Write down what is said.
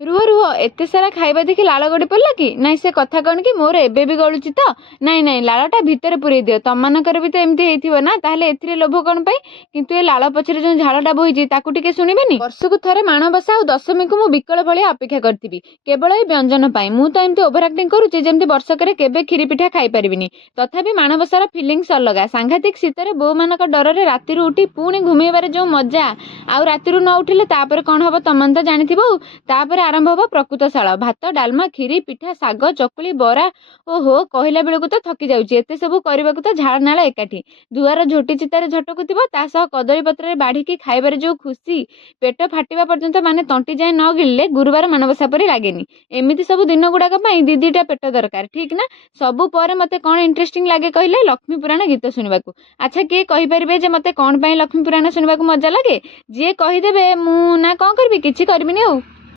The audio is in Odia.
ରୁହ ରୁହ, ଏତେ ସାରା ଖାଇବା ଦେଖି ଲାଳ ଗଡ଼ି ପଡ଼ିଲା କି? ନାଇଁ ସେ କଥା କ'ଣ କି ମୋର ଏବେ ବି ଗଳୁଛି ତ। ନାଇଁ ନାଇଁ, ଲାଳଟା ଭିତରେ ପୁରେଇ ଦିଅ। ତମମାନଙ୍କର ବି ତ ଏମିତି ହେଇଥିବ ନା, ତାହେଲେ ଏଥିରେ ଲୋଭ କ'ଣ ପାଇଁ? କିନ୍ତୁ ଏ ଲାଳ ପଛରେ ଯେଉଁ ଝାଳଟା ବୋହିଛି ତାକୁ ଟିକେ ଶୁଣିବେନି? ବର୍ଷକୁ ଥରେ ମାଣବସା ଆଉ ଦଶମୀକୁ ମୁଁ ବିକଳ ଭଳିଆ ଅପେକ୍ଷା କରିଥିବି କେବଳ ଏଇ ବ୍ୟଞ୍ଜନ ପାଇଁ। ମୁଁ ତ ଏମିତି ଓଭର ଆକ୍ଟିଂ କରୁଛି ଯେମିତି ବର୍ଷକରେ କେବେ କ୍ଷୀରି ପିଠା ଖାଇପାରିବିନି। ତଥାପି ମାଣବସାର ଫିଲିଙ୍ଗସ୍ ଅଲଗା। ସାଂଘାତିକ ଶୀତରେ ବୋଉମାନଙ୍କ ଡରରେ ରାତିରୁ ଉଠି ପୁଣି ଘୁମେଇବାରେ ଯେଉଁ ମଜା, ଆଉ ରାତିରୁ ନ ଉଠିଲେ ତାପରେ କ'ଣ ହବ ତମମାନେ ତ ଜାଣିଥିବ। ଆଉ ତାପରେ ଆରମ୍ଭ ହବ ପ୍ରକୃତ ଶାଳ। ଭାତ, ଡାଲମା, କ୍ଷୀରି, ପିଠା, ଶାଗ, ଚକୁଳି, ବରା। ଓହୋ, କହିଲା ବେଳକୁ ତ ଥକି ଯାଉଛି। ଏତେ ସବୁ କରିବାକୁ ତ ଝାଳ ନାଳ ଏକାଠି। ଦୁଆର ଝୋଟି ଚିତାରେ ଝଟକୁଥିବ, ତା ସହ କଦଳୀ ପତ୍ରରେ ବାଢ଼ିକି ଖାଇବାରେ ଯେଉଁ ଖୁସି, ପେଟ ଫାଟିବା ପର୍ଯ୍ୟନ୍ତ ମାନେ ତଣ୍ଟି ଯାଏଁ ନ ଗିଳିଲେ ଗୁରୁବାର ମାଣବସା ପରି ଲାଗେନି। ଏମିତି ସବୁ ଦିନ ଗୁଡ଼ାକ ପାଇଁ ଦି ଦିଟା ପେଟ ଦରକାର, ଠିକ୍ ନା? ସବୁ ପରେ ମୋତେ କ'ଣ ଇଣ୍ଟରେଷ୍ଟିଂ ଲାଗେ କହିଲେ? ଲକ୍ଷ୍ମୀ ପୁରାଣ ଗୀତ ଶୁଣିବାକୁ। ଆଚ୍ଛା, କିଏ କହିପାରିବେ ଯେ ମୋତେ କ'ଣ ପାଇଁ ଲକ୍ଷ୍ମୀ ପୁରାଣ ଶୁଣିବାକୁ ମଜା ଲାଗେ? ଯିଏ କହିଦେବେ ମୁଁ ନା କ'ଣ କରିବି? କିଛି କରିବିନି ଆଉ।